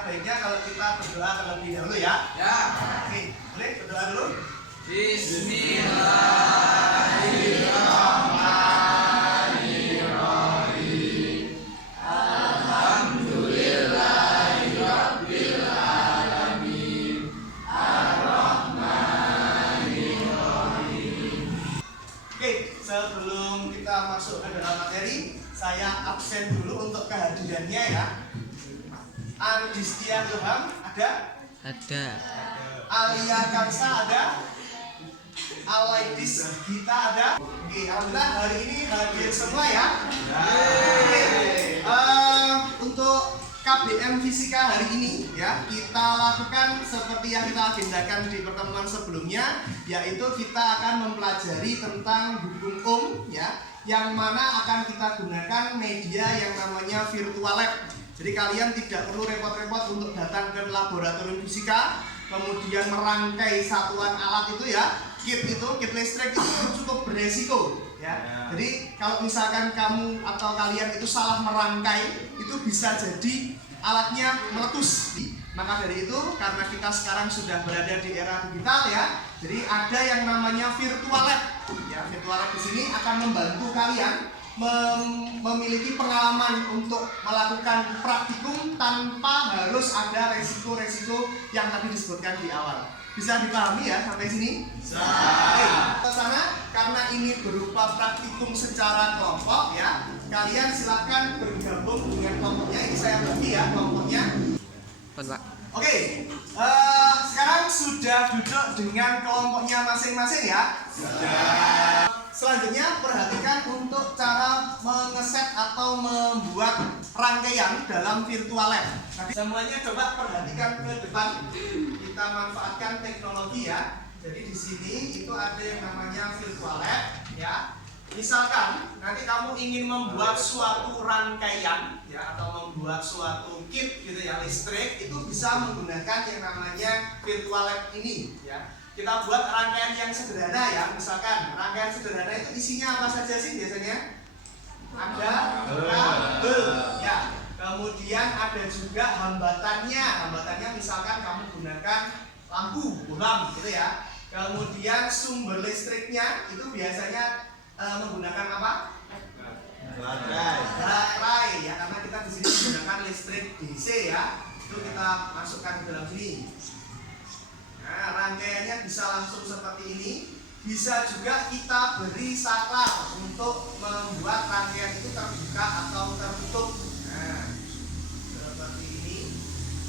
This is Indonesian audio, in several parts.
alangkah baiknya kalau kita berdoa terlebih dahulu ya. Ya. Oke, boleh berdoa dulu. Bismillahirrahmanirrahim. Alhamdulillahirabbil alamin. Arrahmanirrahim. Oke, sebelum kita masuk ke dalam materi, saya absen dulu untuk kehadirannya ya. Andistia Ilham ada? Ada. Alia Kansa ada? Alaidis Gita ada? Oke, alhamdulillah hari ini hadir semua ya. Oke, untuk KBM Fisika hari ini ya, kita lakukan seperti yang kita agendakan di pertemuan sebelumnya, yaitu kita akan mempelajari tentang hukum ya, yang mana akan kita gunakan media yang namanya virtual lab. Jadi kalian tidak perlu repot-repot untuk datang ke laboratorium fisika, kemudian merangkai satuan alat itu ya, kit listrik itu cukup beresiko ya. Jadi kalau misalkan kamu atau kalian itu salah merangkai, itu bisa jadi alatnya meletus. Maka dari itu, karena kita sekarang sudah berada di era digital ya, jadi ada yang namanya virtual lab. Ya, virtual lab di sini akan membantu kalian memiliki pengalaman untuk melakukan praktikum tanpa harus ada resiko-resiko yang tadi disebutkan di awal. Bisa dipahami ya sampai sini? Oke, ke sana karena ini berupa praktikum secara kelompok ya. Kalian silakan bergabung dengan kelompoknya. Ini saya bagi ya kelompoknya. Pak. Oke, sekarang sudah duduk dengan kelompoknya masing-masing ya. Selanjutnya perhatikan untuk cara mengeset atau membuat rangkaian dalam virtual lab. Nanti semuanya coba perhatikan ke depan. Kita manfaatkan teknologi ya. Jadi di sini itu ada yang namanya virtual lab ya. Misalkan nanti kamu ingin membuat suatu rangkaian ya, atau membuat suatu kit gitu ya listrik, itu bisa menggunakan yang namanya virtual lab ini ya. Kita buat rangkaian yang sederhana ya, misalkan rangkaian sederhana itu isinya apa saja sih biasanya? Ada kabel ya, kemudian ada juga hambatannya misalkan kamu gunakan lampu bohlam gitu ya. Kemudian sumber listriknya itu biasanya menggunakan apa? Baterai ya, karena kita di sini menggunakan listrik DC ya. Itu kita masukkan ke dalam sini. Nah, rangkaiannya bisa langsung seperti ini. Bisa juga kita beri saklar untuk membuat rangkaian itu terbuka atau tertutup. Nah, seperti ini.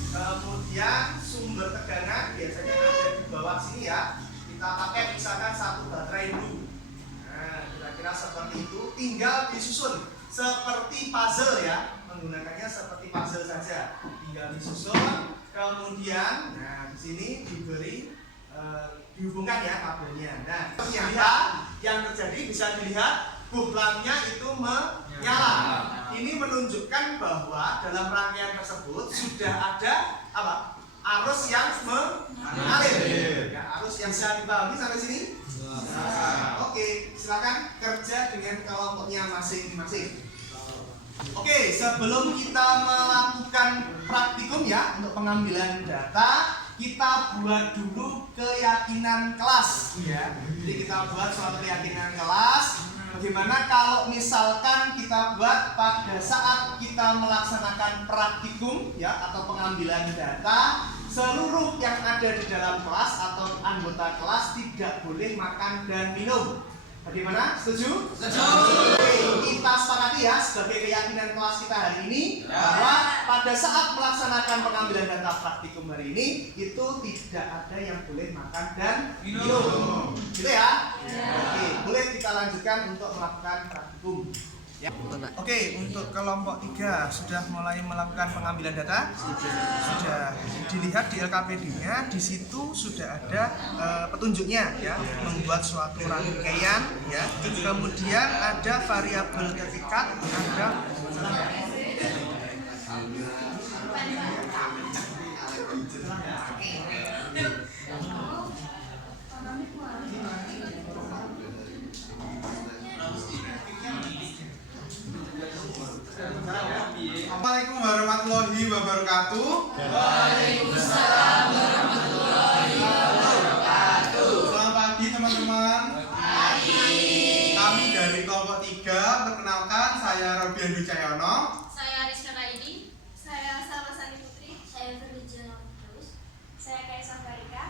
Kemudian sumber tegangan biasanya ada di bawah sini ya. Kita pakai misalkan satu baterai dulu. Nah, kira-kira seperti itu. Tinggal disusun seperti puzzle ya. Menggunakannya seperti puzzle saja. Tinggal disusun. Kemudian, nah di sini diberi dihubungkan ya kabelnya. Nah, ternyata yang terjadi bisa dilihat bohlamnya itu menyala. Ini menunjukkan bahwa dalam rangkaian tersebut sudah ada apa? Arus yang mengalir. Ya, arus yang bisa dipahami sampai sini. Oke, silakan kerja dengan kelompoknya masing-masing. Oke, sebelum kita melakukan praktikum ya untuk pengambilan data, kita buat dulu keyakinan kelas ya. Jadi kita buat suatu keyakinan kelas. Bagaimana kalau misalkan kita buat pada saat kita melaksanakan praktikum ya atau pengambilan data, seluruh yang ada di dalam kelas atau anggota kelas tidak boleh makan dan minum. Bagaimana? Setuju? Setuju. Oke, kita sepakati ya sebagai keyakinan kelas kita hari ini bahwa pada saat melaksanakan pengambilan data praktikum hari ini itu tidak ada yang boleh makan dan minum. Gitu ya? Oke, boleh kita lanjutkan untuk melakukan praktikum. Ya. Oke, untuk kelompok 3 sudah mulai melakukan pengambilan data. Sudah dilihat di LKPD-nya, di situ sudah ada petunjuknya ya, membuat suatu rangkaian ya. Kemudian ada variabel terikat, ada Assalamualaikum warahmatullahi warahmatullahi wabarakatuh. Waalaikumsalam warahmatullahi wabarakatuh. Selamat pagi teman-teman. Kami dari kelompok 3, perkenalkan saya Robian Ducayono. Saya Rizka Raidi. Saya Salma Sani Putri. Saya Ferdinand Terus. Saya Kaisang Karika.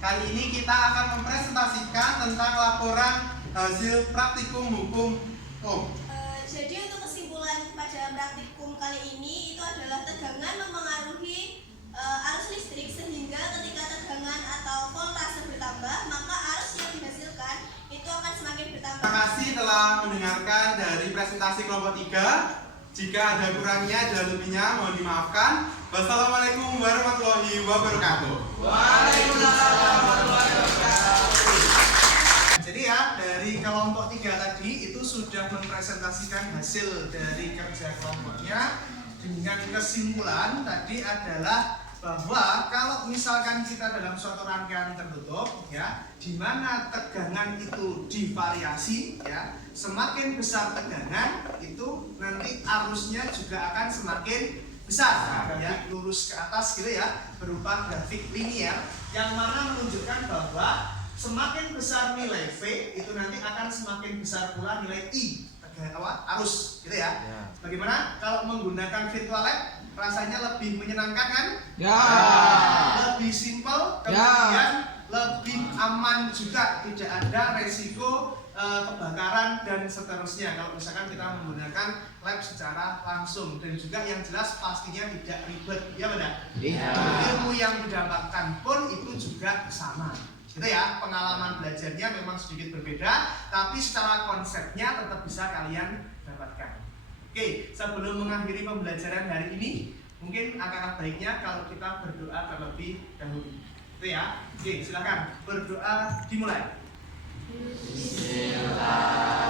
Kali ini kita akan mempresentasikan tentang laporan hasil praktikum hukum UM. Jadi untuk kesimpulan pada praktikum kali ini itu adalah tegangan mempengaruhi arus listrik, sehingga ketika tegangan atau voltase bertambah maka arus yang dihasilkan itu akan semakin bertambah. Terima kasih telah mendengarkan dari presentasi kelompok 3. Jika ada kurangnya dan lebihnya mohon dimaafkan. Wassalamualaikum warahmatullahi wabarakatuh. Waalaikumsalam warahmatullahi wabarakatuh. Jadi ya, dari kelompok 3 tadi itu sudah mempresentasikan hasil dari kerja kelompoknya dengan kesimpulan tadi adalah bahwa kalau misalkan kita dalam suatu rangkaian tertutup ya, di mana tegangan itu divariasi ya, semakin besar tegangan itu nanti arusnya juga akan semakin besar ya, lurus ke atas gitu ya, berupa grafik linier yang mana menunjukkan bahwa semakin besar nilai V itu nanti akan semakin besar pula nilai I arus gitu ya. Bagaimana kalau menggunakan virtual lab, rasanya lebih menyenangkan kan? Ya. Lebih simpel, kemudian lebih aman juga, tidak ada resiko kebakaran dan seterusnya kalau misalkan kita menggunakan lab secara langsung, dan juga yang jelas pastinya tidak ribet ya benar. Iya. Ilmu yang didapatkan pun itu juga sama gitu ya. Pengalaman belajarnya memang sedikit berbeda, tapi secara konsepnya tetap bisa kalian dapatkan. Oke, sebelum mengakhiri pembelajaran hari ini, mungkin alangkah baiknya kalau kita berdoa terlebih dahulu. Itu ya. Oke, silakan berdoa dimulai. Bismillah.